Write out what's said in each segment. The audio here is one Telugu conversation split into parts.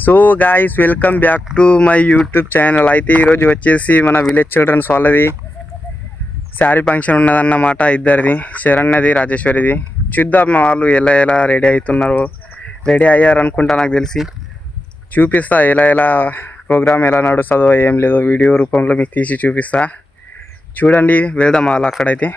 So guys welcome back to my YouTube channel అయితే ఈరోజు వచ్చేసి మన విలేజ్ చిల్డ్రన్స్ వాళ్ళది శారీ ఫంక్షన్ ఉన్నదన్నమాట ఇద్దరిది. శరణ్యది రాజేశ్వరిది. చూద్దాం వాళ్ళు ఎలా ఎలా రెడీ అవుతున్నారో. రెడీ అయ్యారు అనుకుంటా నాకు తెలిసి. చూపిస్తా ఎలా ఎలా ప్రోగ్రామ్ ఎలా నడుస్తుందో ఏం లేదో. వీడియో రూపంలో మీకు తీసి చూపిస్తా. చూడండి వెళ్దాం వాళ్ళు అక్కడైతే.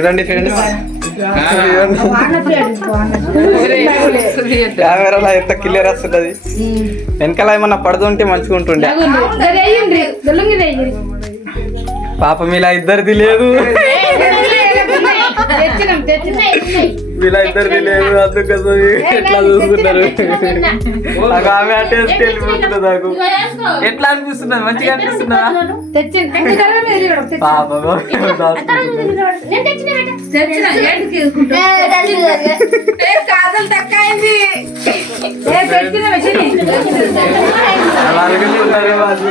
చూడండి ఫ్రెండ్స్ కెమెరాలో ఎంత క్లియర్ వస్తున్నది. వెనకాల ఏమన్నా పడుతుంటే మంచిగా ఉంటుండే. పాపం ఇలా ఇద్దరిది లేదు. ఇలా ఇద్దరిది లేదు అందుకోసం ఎట్లా చూస్తున్నారు? నాకు ఆమె అంటే వెళ్ళిపోతుంది నాకు. ఎట్లా అనిపిస్తున్నది? మంచిగా అనిపిస్తుందా పాపం. అలా అనుకుంటున్నారు లేదు.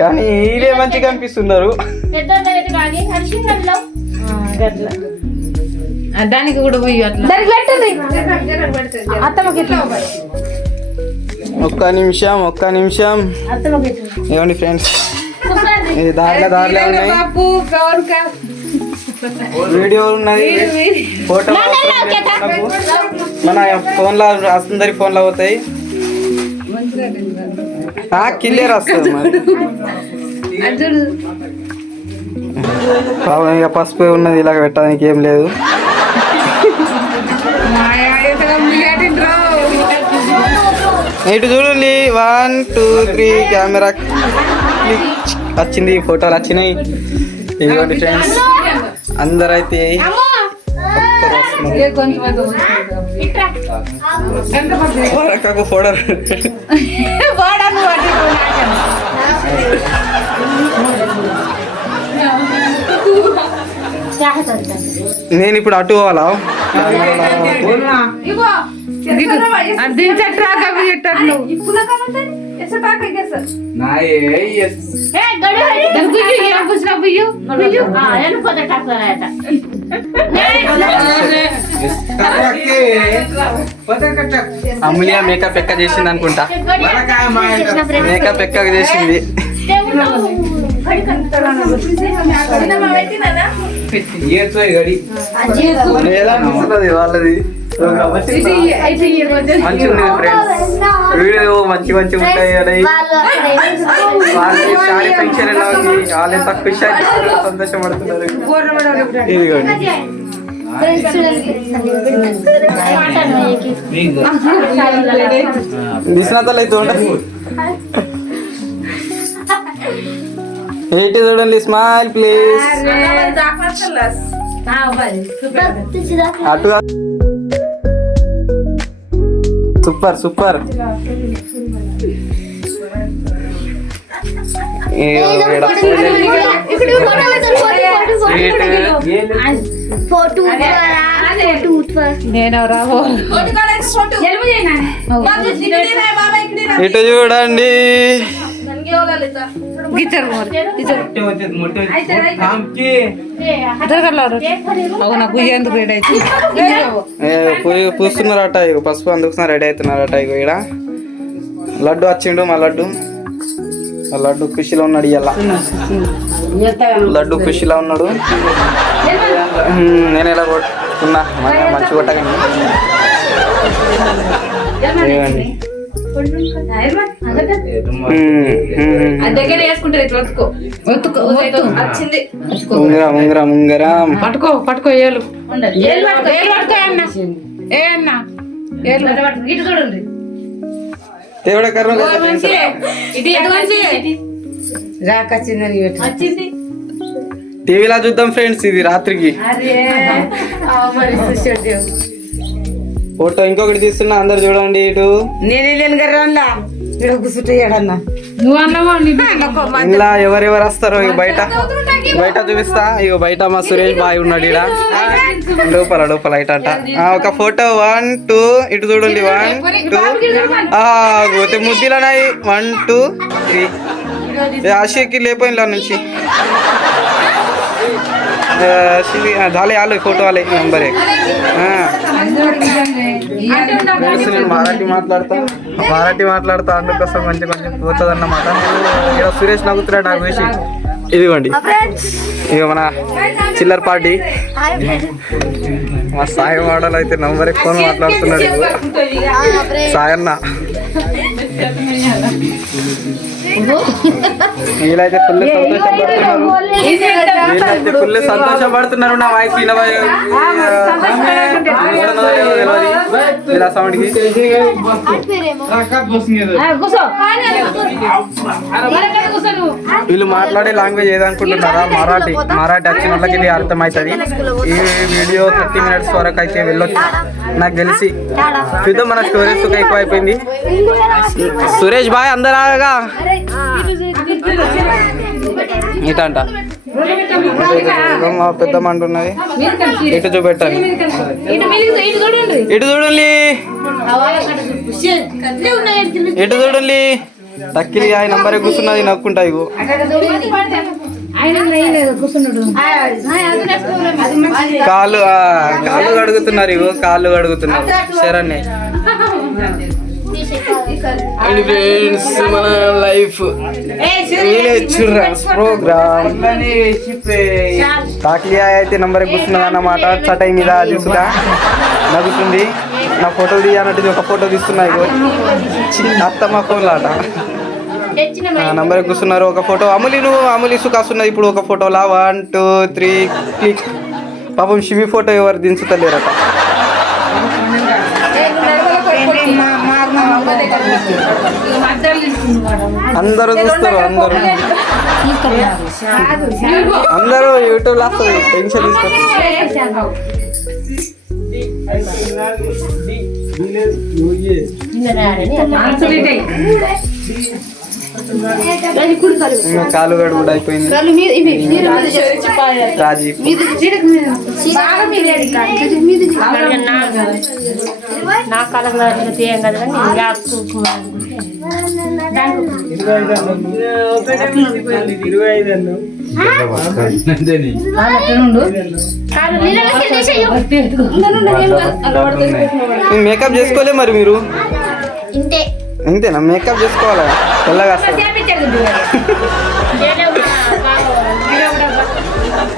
కానీ ఇదే మంచిగా అనిపిస్తున్నారు. దానికి కూడా పోయి ఒక్క నిమిషం ఒక్క నిమిషం. ఏమండి ఫ్రెండ్స్ ఇది దారిలో దారిలో ఉన్నాయి. వీడియో ఉన్నది. ఫోటో మన ఫోన్లో అందరి ఫోన్లో అవుతాయి క్లియర్ వస్తుంది మరి. పాపం ఇక పసుపు ఉన్నది ఇలాగ పెట్టడానికి ఏం లేదు. ఇటు చూడండి వన్ టూ త్రీ కెమెరా వచ్చింది ఫోటోలు వచ్చినాయి. ఇదిగోండి ఫ్రెండ్స్. అందరైతే ఒక్కరు వస్తున్నారు. ఏ కొంచెం అది ఎంత మంది వరకకు ఫోటో వాడను వాటి నేను ఇప్పుడు అటు పోవాలా దించట్రా కవి చెట్టు అమూల్య మేకప్ ఎక్క చేసింది అనుకుంటా. మేకప్ ఎక్క చేసింది. ఎలా అనిపిస్తున్నది వాళ్ళది. మంచిగా ఫ్రెండ్స్ వీడియో మంచి మంచి ఉంటాయి అని శారీ ఫంక్షన్ ఎలా ఉంది వాళ్ళు ఎంత ఖుషి అవుతున్నారు, సంతోషపడుతున్నారు ఇదిగోండి నిష్ణాతలు అయితే ఉండదు ఏంటి చూడండి స్మైల్ ప్లీజ్ అటు సూపర్ సూపర్. నేను రాబో అవునా గుయ్య ఎందుకు రెడీ అయితే ఏ, పూ- పూస్తున్నారట ఇక పసుపు అందుకున్నారు రెడీ అవుతున్నారట ఇక ఇక్కడ లడ్డు వచ్చిండు మా లడ్డు. లడ్డు ఖుషిలో ఉన్నాడు ఇలా లడ్డు ఖుషిలో ఉన్నాడు. నేను ఎలా కొట్టుకున్నా? మంచి కొట్టకండి. ఇవ్వండి. ఉమ్, ఉమ్. దగ్గర వేసుకుంటే ఒత్తుకో ఒత్తుకో. వచ్చింది. ఉంగరం ఉంగరం ఉంగరం. పట్టుకో పట్టుకో ఏలు. ఏలు పట్టుకో అన్న. ఏ అన్న. ఏలు. ఇటు చూడండి. దేవుడ కర్మ వచ్చింది. టీవీలో చూద్దాం ఫ్రెండ్స్ ఇది రాత్రికి. ఫోటో ఇంకొకటి తీస్తున్నా అందరు చూడండి ఇటు. నేను ఇలా ఎవరెవరు వస్తారో ఇక బయట. బయట చూపిస్తా ఇక బయట మా సురేష్ బాయ్ ఉన్నాడు ఇలా లోపల లోపల ఇటట ఒక ఫోటో వన్ టూ ఇటు చూడండి వన్ టూ. పోతే ముద్దులనాయి వన్ టూ త్రీ. ఆశీకి లేపోయిన నుంచి. ఆశీ ఫోటో ఆలే నెంబర్. నేను మరాఠీ మాట్లాడతా మరాఠీ మాట్లాడతా అందుకోసం మంచి కొంచెం పోతుంది అన్నమాట ఇక్కడ సురేష్ నవ్వుతున్నాడు నాకు వేసి ఇదిగోండి. ఇక మన చిల్లర్ పార్టీ. మా సాయి వాడలు అయితే నంబర్ ఎక్కువ మాట్లాడుతున్నాడు. సాయన్న వీళ్ళైతే ఫుల్ సంతోషం పడుతున్నారు. వీళ్ళైతే ఫుల్ సంతోషం పడుతున్నారు. నా వాయిస్ వినబోయే ఇలా సౌండ్కి వీళ్ళు మాట్లాడే లాంగ్వేజ్ ఏదనుకుంటున్నారా మరాఠీ. మరాఠీ వచ్చిన వాళ్ళకి ఇది అర్థమవుతుంది. ఈ వీడియో థర్టీ మినిట్స్ వరకు అయితే వెళ్ళొచ్చు. నాకు తెలిసి. చూద్దాం మన స్టోరేజ్ సుఖ ఎక్కువ అయిపోయింది సురేష్ బాయ్ అందరాగా. ఇటంట. ఇదిగో మా పెద్దమ్మ అంటున్నది ఇటు చూపెట్టాలి ఇటు చూడండి. ఇటు చూడండి. టక్కిలి ఆయన నంబర్ కూర్చున్నది నవ్వుకుంటా ఇగో. కాళ్ళు కాళ్ళు కడుగుతున్నారు ఇగో కాళ్ళు కడుగుతున్నారు. శరణ్య. ఫ్రెండ్స్ మన లైఫ్ చిల్డ్రన్స్ ప్రోగ్రామ్ కాకిలియా అయితే నంబర్ కూర్చున్నది అన్నమాట. చటై మీద తీసుగా నవ్వుతుంది నా ఫోటో తీయనట్టు ఒక ఫోటో తీస్తున్నా ఇగో. చి- అత్తమ్మ ఫోన్లో ఆట నంబర్ కూర్చున్నారు. ఒక ఫోటో అమలి నువ్వు అమలి సుఖాస్తున్నది ఇప్పుడు ఒక ఫోటోలా వన్ టూ త్రీ క్లిక్ పాపం శివి ఫోటో ఎవరు దించుతలేరట. అందరూ చూస్తారు అందరూ. అందరూ యూట్యూబ్లో వస్తుంది టెన్షన్ తీసుకోవచ్చు ఇంకా కాలు గడు కూడా అయిపోయింది. రాజీ నా మేకప్ చేసుకోలే మరి మీరు. ఇంతే. అంతేనా? మేకప్ చేసుకోవాలా? తెల్లగా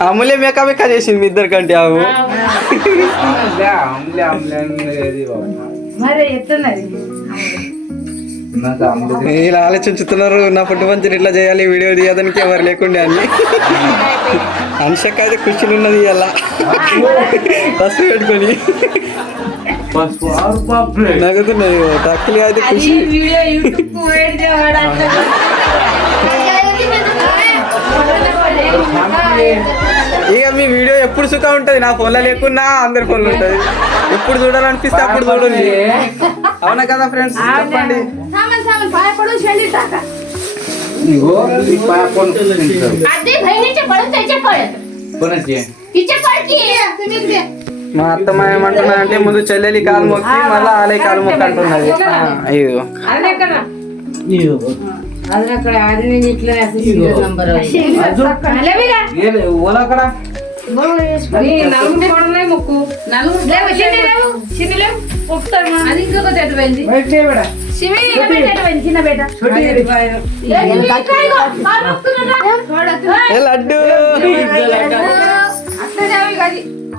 అమూల్య మేకప్ ఎక్క చేసింది మీ ఇద్దరు కంటే ఆవు? ఎత్తున్నది. ఇలా ఆలోచించుతున్నారు నా పుట్టు పంచర్ ఇట్లా చేయాలి వీడియో తీయడానికి ఎవరు లేకుండే అని. అనుషక్క అయితే ఖుషిలు ఉన్నది ఇలా పసుపు పెట్టుకొని. నవ్వుతున్నాయి టక్కులు అయితే ఖుషి. ఇక మీ వీడియో ఎప్పుడు సుఖ ఉంటది? నా ఫోన్లో లేకున్నా అందరి ఫోన్లో ఉంటది. ఎప్పుడు చూడాలనిపిస్తే అప్పుడు చూడండి అవునా కదా ఫ్రెండ్స్ చెప్పండి. అదే మా అత్తమ్మ ఏమంటున్నారంటే ముందు చెల్లెలి కాలు మొక్కి మళ్ళీ ఆలయ కాలు మొక్క అంటున్నది. అయ్యో. ముక్కు. లడ్డు.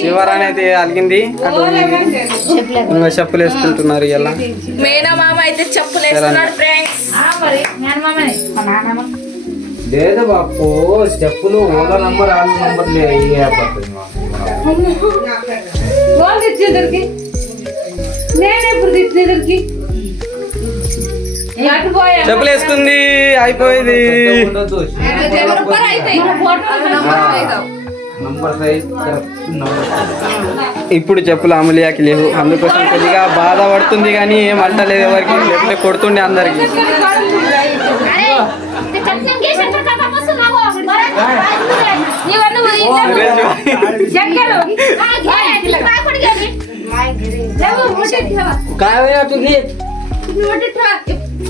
శివరాణి అయితే అలిగింది. ఇంకా చెప్పులు వేసుకుంటున్నారు ఇలా మేనా మామ అయితే చెప్పులు వేస్తున్నాడు ఫ్రెండ్స్. లేదు బాపు చెప్పులు ఓలా నంబర్ ఆల్ నంబర్ లే వాళ్ళు తెచ్చేదరికి నేను ఎప్పుడు తెచ్చేదరికి అటు పోయా చెప్పులు వేసుకుంది అయిపోయింది. రూపాయలు అవుతాయి నంబర్ సైజ్ నంబర్ ఇప్పుడు చెప్పులు అమలియాకి లేవు. అందుకోసం కొద్దిగా బాధపడుతుంది కానీ ఏం అంటలేదు ఎవరికి. లేకపోతే కొడుతుండే అందరికి.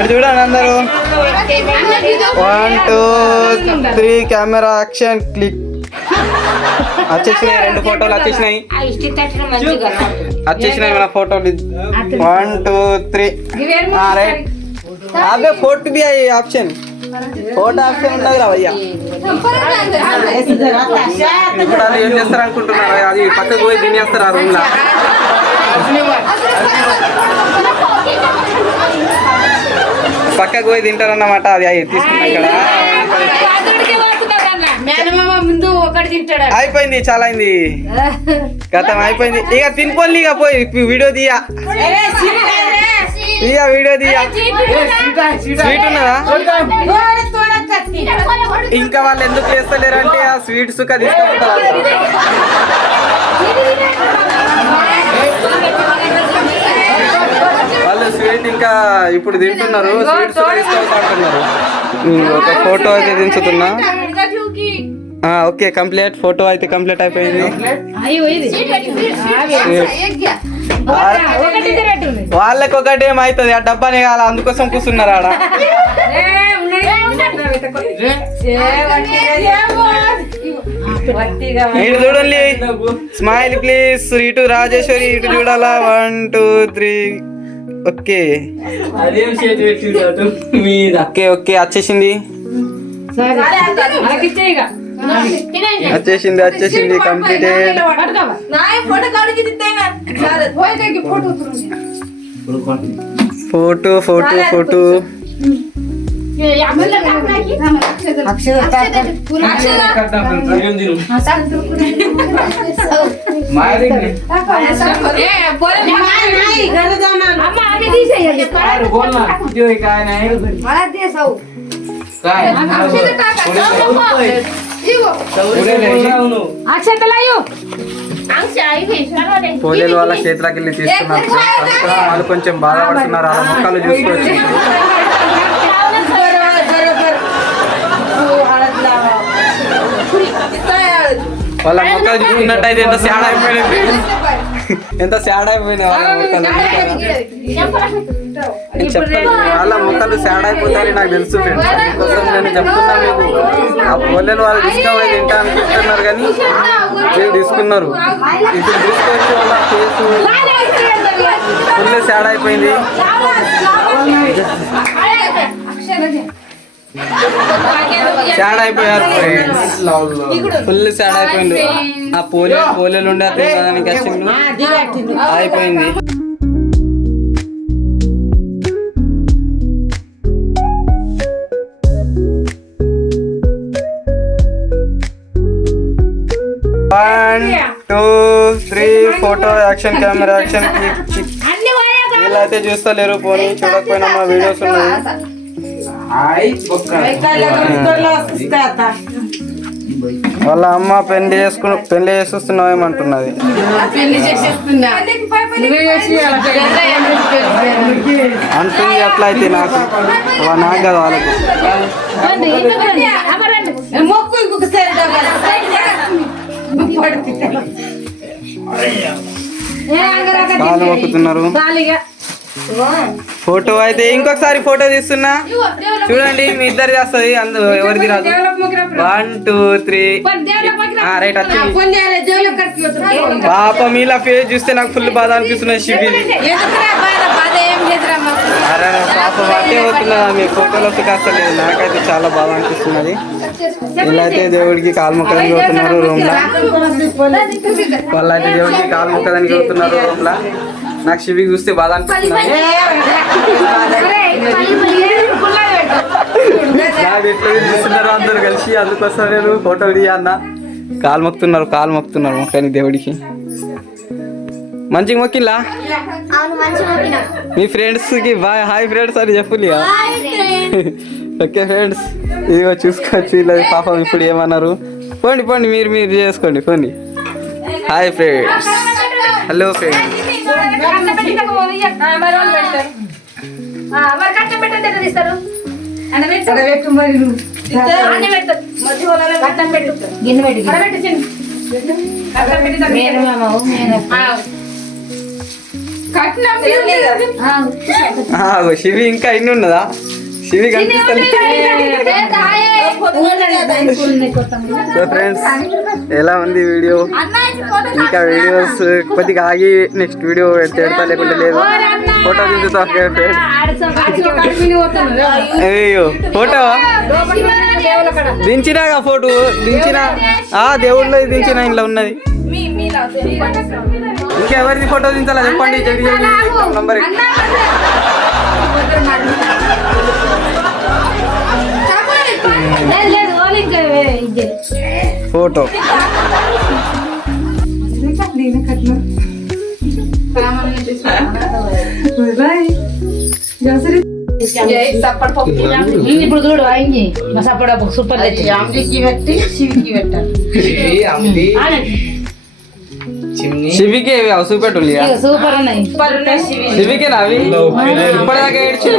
ఇక్కడ చూడండి అందరూ. One two three camera action click వచ్చేసినాయి రెండు ఫోటోలు వచ్చేసినాయి. వచ్చేసినాయి మన ఫోటోలు. వన్ టూ త్రీ రైట్ అదే photo B option photo option ఉండదు రా భయ్యా. ఇప్పుడు అది ఏం చేస్తారు అనుకుంటున్నారు అది పక్కకు పోయి తినేస్తారు ఆ రూమ్లో. పక్కకు పోయి తింటారన్నమాట. అది అయి తీసుకున్నా ఇక్కడ మేనమామ ముందు ఒకటి తింటాడు. అయిపోయింది చాలా అయింది. గతం అయిపోయింది. ఇక తినిపోయి ఇక పోయి వీడియో తీయ. ఇక వీడియో తీయ. స్వీట్ ఉన్నదా? ఇంకా వాళ్ళు ఎందుకు చేస్తలేరు అంటే ఆ స్వీట్ సుఖ తీసుకుంటారు స్వీట్ ఇంకా ఇప్పుడు తింటున్నారు ఒక ఫోటో అయితే దించుతున్నా. ఆ, ఓకే కంప్లీట్ ఫోటో అయితే కంప్లీట్ అయిపోయింది. వాళ్ళకి ఒకటి ఏమవుతుంది ఆ డబ్బానే కావాలి అందుకోసం కూర్చున్నారు ఆడ. ఇటు చూడండి. స్మైల్ ప్లీజ్ ఇటు రాజేశ్వరి ఇటు చూడాలా? One two three. Okay. Okay okay. వచ్చేసింది వచ్చేసింది వచ్చేసింది completed photo photo photo photo photo ఏ, పోలే, అమ్మ ఆమె తీసేయండి बोल ना किती काय नाही काय पुढे नाही. అక్షతలయ్యు పోలేలు వాళ్ళ చేతిలోకి వెళ్ళి తీసుకున్నారు అందుకోసం వాళ్ళు కొంచెం బాధపడుతున్నారు వాళ్ళ మొక్కలు చూసుకోవచ్చు వాళ్ళ మొక్కలు చూసుకున్నట్టయితే ఎంత సాడ్ అయిపోయినాయి ఎంత సాడ్ అయిపోయినాయి వాళ్ళ మొక్కలు వాళ్ళ? మొక్కలు సాడ్ అయిపోతాయని నాకు తెలుసు ఫ్రెండ్స్ అందుకోసం నేను చెప్తున్నా మీకు. ఆ పోలేలు వాళ్ళు డిస్కవర్ తింటా అనుకుంటున్నారు కానీ వీళ్ళు తీసుకున్నారు. ఇప్పుడు తీసుకొచ్చి వాళ్ళ ఫేస్ ఫుల్ సాడ్ అయిపోయింది. సాడ్ అయిపోయారు ఫుల్ సాడ్ అయిపోయింది ఆ పోలియో పోలియోలు ఉండే అయిపోయింది one two three photo action camera action వీళ్ళైతే ఇలా అయితే చూస్తలేరు పోనీ చూడకపోయినా మా వీడియోస్ ఉన్నాయి. వాళ్ళ అమ్మ పెళ్ళి చేసుకుని పెళ్ళి చేస్తున్నావు ఏమంటున్నది? అంటుంది అట్లా అయితే నాకు? వా- నాకు కదా వాళ్ళకు? కాలు మొక్కుతున్నారు. ఫోటో అయితే ఇంకొకసారి ఫోటో తీస్తున్నా. చూడండి మీ ఇద్దరు చేస్తుంది అందు ఎవరిది రాదు. వన్ టూ త్రీ రైట్ వచ్చింది పాప మీలా ఫేస్ చూస్తే నాకు ఫుల్ బాధ అనిపిస్తున్నది శిబిరి అరే పాప బట్టే అవుతున్నదా మీ ఫోటోలోకి కాస్త లేదు నాకైతే చాలా బాధ అనిపిస్తున్నది. ఇలా అయితే దేవుడికి కాలు మొక్కదని కొడుతున్నారు రూమ్ లా వాళ్ళు అయితే దేవుడికి కాలు మొక్కదానికి కొడుతున్నారు రూమ్ లా నాకు శివికి చూస్తే బాధ చూస్తున్నారు అందరు కలిసి అందుకోసం నేను ఫోటోలు తీయన్న కాలు మొక్కుతున్నారు కాలు మొక్కుతున్నారు మొక్కని దేవుడికి. మంచిగా మొక్కిలా మీ ఫ్రెండ్స్కి బాయ్ హాయ్ ఫ్రెండ్స్ అని చెప్పులిగా ఓకే ఫ్రెండ్స్ ఇదిగో చూసుకోవచ్చు ఇలా పాపం ఇప్పుడు ఏమన్నారు? పోండి పోండి మీరు మీరు చేసుకోండి పోండి. Hi friends. Hello friends. మరి కట్టం పెట్టండి ఎట్లా తీస్తారు అన్న పెట్టు మరి పెట్టు కట్టం పెట్టు గిన్నె పెట్టు పెట్టి శివి ఇంకా ఇన్ని ఉన్నదా? శివి కనిపిస్తుంది సో ఫ్రెండ్స్ ఎలా ఉంది వీడియో ఇంకా వీడియోస్ కొద్దిగా ఆగి నెక్స్ట్ వీడియో పెడతా లేకుంటే లేదు ఫోటో ఫ్రెండ్స్ అయ్యో ఫోటో దించినాగా ఫోటో దించిన ఆ దేవుళ్ళది దించిన ఇంట్లో ఉన్నది ఇంకెవరిది ఫోటో దించాలా చెప్పండి నంబర్ ఫోటో ఇప్పుడు చూడు అయింది మా సపోర్ట్ సూపర్ అమ్మికి పెట్టి శివికి పెట్టాలి శివికి అవి చూపెట్టు సూపర్ ఉన్నాయి శివికే నావి ఇప్పటిదాకా ఏడ్చింది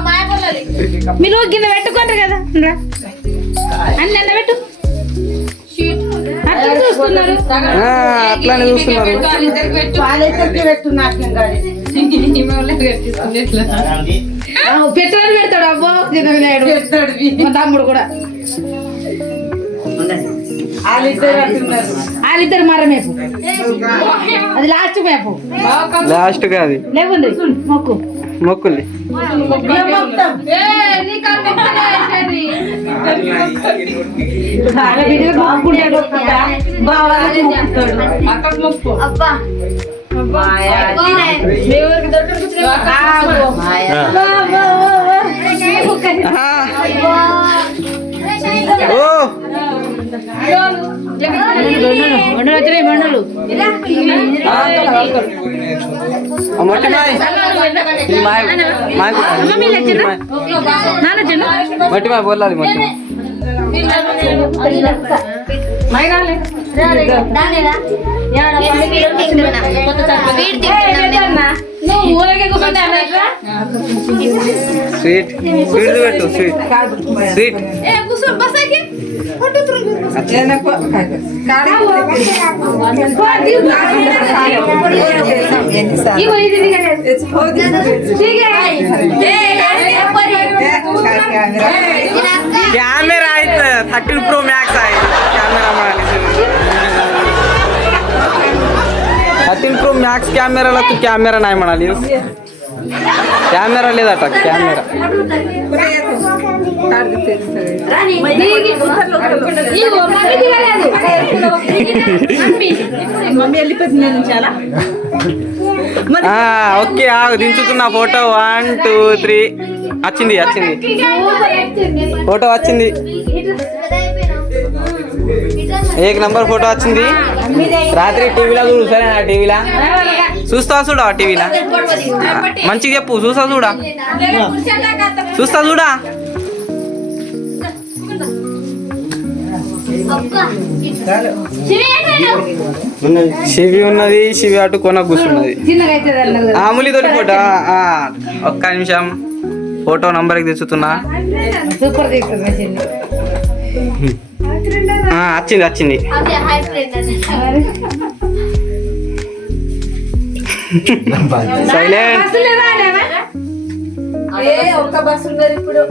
మారు. గిన్నె పెట్టుకోండి కదా. అన్ని అన్న పెట్టు. అట్లా చూస్తున్నారు. అట్లానే చూస్తున్నారు. ఆ, పెట్టుకొని పెడతాడు అబ్బో. చిన్న వినాయుడు మా తమ్ముడు కూడా. వాళ్ళిద్దరు మర మేపు అది లాస్ట్ మేపు లాస్ట్ అది. లేకుంది మొక్కు. మొక్కుల్ని అబ్బా. ఓ. మట్టి మా ఈ మాయ్ బోలాలి మొట్టి మాయ్. స్వీట్. స్వీట్ పెట్టు స్వీట్. స్వీట్. ఇగో ఇది कॅमेरा आहेत थर्टीन प्रो मॅक्स आहे. कॅमेरा थर्टीन प्रो मॅक्स कॅमेराला तू कॅमेरा नाही म्हणालीस? కెమెరా లేదట కెమెరా. ఓకే ఆగు దించుతున్నా ఫోటో వన్ టూ త్రీ. వచ్చింది వచ్చింది. ఫోటో వచ్చింది. ఏక నంబర్ ఫోటో వచ్చింది. రాత్రి టీవీలో చూడు సరే ఆ టీవీలో? చూస్తా చూడా టీవీలో. మంచిగా చెప్పు చూస్తా చూడా? చూస్తా చూడా? శివి ఉన్నది శివి అటు కొన కూర్చున్నది. ఆములి తోటి ఫోటో ఒక్క నిమిషం. ఫోటో నంబర్కి తెచ్చుతున్నా. సూపర్ వచ్చింది వచ్చింది. సైలెంట్? ఒక్క బస్సు ఇప్పుడు.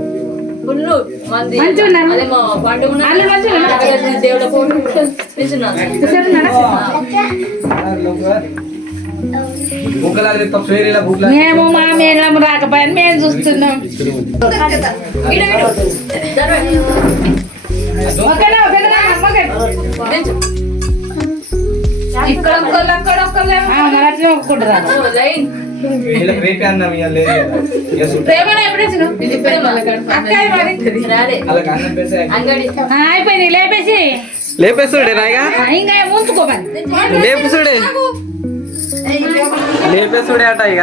మేము మా మేళం రాకపోయాను మేము చూస్తున్నాం. ఎప్పుడు వచ్చినావు? ఇది ప్రేమ. అక్కాయి మరి. రాలే. అంగడి. ఆ, అయిపోయింది లేపేసి. లేపేస్తుడే నాయగా ఆ, ఇంకా ముంచుకోమని లేపేస్తుడే లేపేస్తుడే అట ఇక.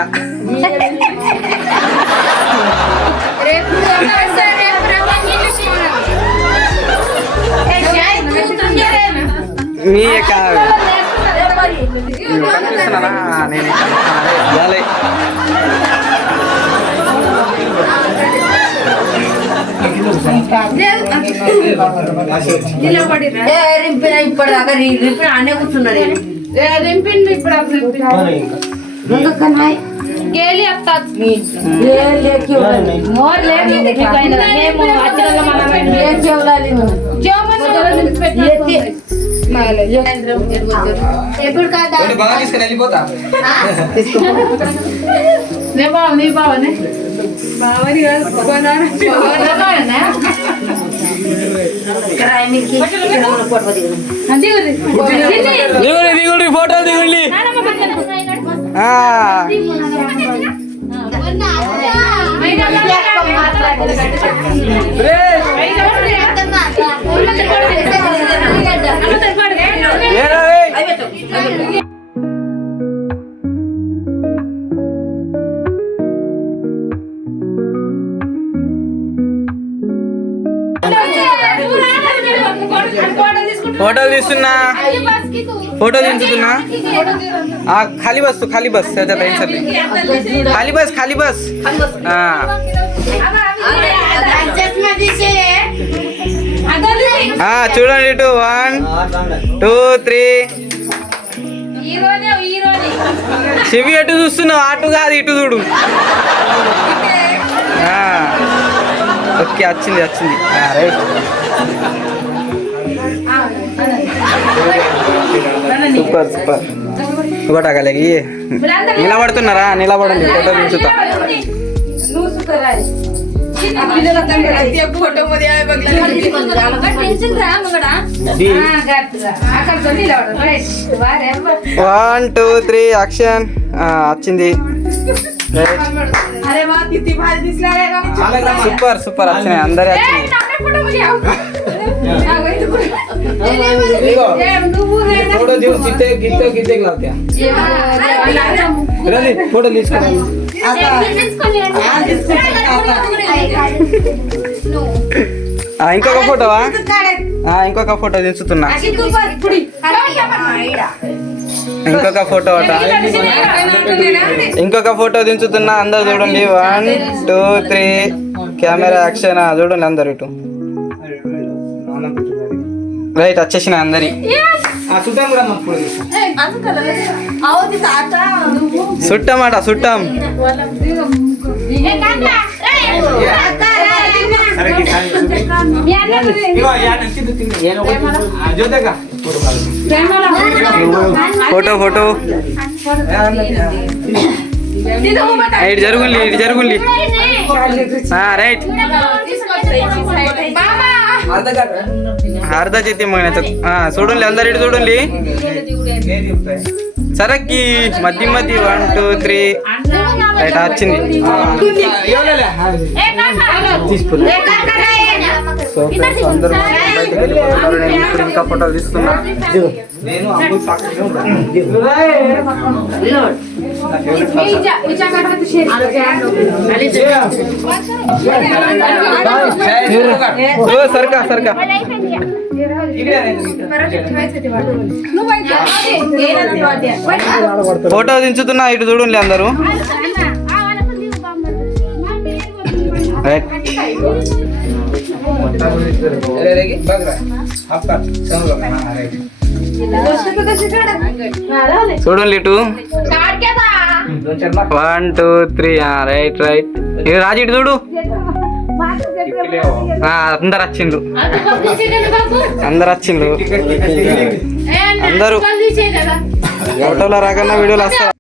రేపు మీ యొక్క రేపు మరి. కనిపిస్తున్నానా నేను జాలే ఏ, రింపిన ఇప్పటిదాకా రి- రింపిన అన్నే కూర్చున్నాడు ఈయన. రింపిండి ఇప్పుడు గేలి వస్తుంది లేకి. ఎప్పుడు కాదా? బాగా తీసుకుని వెళ్ళిపోతా? నీ బావ నీ బావనే? బావని దిగుడి దిగుడి ఫోటో దిగుడి. రే? ఫోటోలు తీస్తున్నా ఫోటోలు దించుతున్నా ఖాళీ బస్ ఖాళీ బస్ ఖాళీ బస్ ఖాళీ బస్ చూడండి ఇటు వన్ టూ త్రీ. చెవి అటు చూస్తున్నావు? అటు కాదు ఇటు చూడు. ఓకే వచ్చింది వచ్చింది. రైట్. Super super. ఒకటి అగలగి నిలబడుతున్నారా? నిలబడండి ఫోటో దించుతా నువ్వు సుఖరాయి అక్కడ నిలబడు రైట్ వారే వన్ టూ త్రీ యాక్షన్ వచ్చింది రైట్ అరే మా తిత్తి భారీ తీసుకురాలేగా సూపర్ సూపర్ వచ్చినాయి అందరి వచ్చినాయి ఫోటో గిత్తే గిత్తే గిత్తే ఫోటో తీసుకోండి ఆ, ఇంకొక ఫోటోవా? ఇంకొక ఫోటో దించుతున్నా. ఇంకొక ఫోటో అట. ఇంకొక ఫోటో దించుతున్నా. అందరు చూడండి. One two three. Camera action. చూడండి అందరు ఇటు. రైట్ వచ్చేసిన అందరి. సుట్టమాట సుట్టం ఫోటో ఫోటో ఇటు జరుగుండి ఇటు జరుగుండి రైట్ అర్ధ చేతి చూడండి అందరు ఇటు చూడండి సరక్కి మధ్య మధ్య వన్ టూ త్రీ రైట్ వచ్చింది. సో ఫ్రెండ్స్ అందరూ బయటకు వెళ్ళిపోతున్నారు నేను ఇప్పుడు ఇంకా ఫోటోలు తీస్తున్నా నేను అమ్ముడు పక్కనే ఉంటాను ఓ సరకా సరకా ఫోటో దించుతున్నా ఇటు చూడండి అందరూ. రైట్ చూడండి ఇటు. One two three right right ఇక రాజు ఇటు చూడు. అందరు వచ్చిండ్రు. అందరు వచ్చిండ్రు. అందరూ. ఫోటోలో రాకన్నా వీడియోలు వస్తారు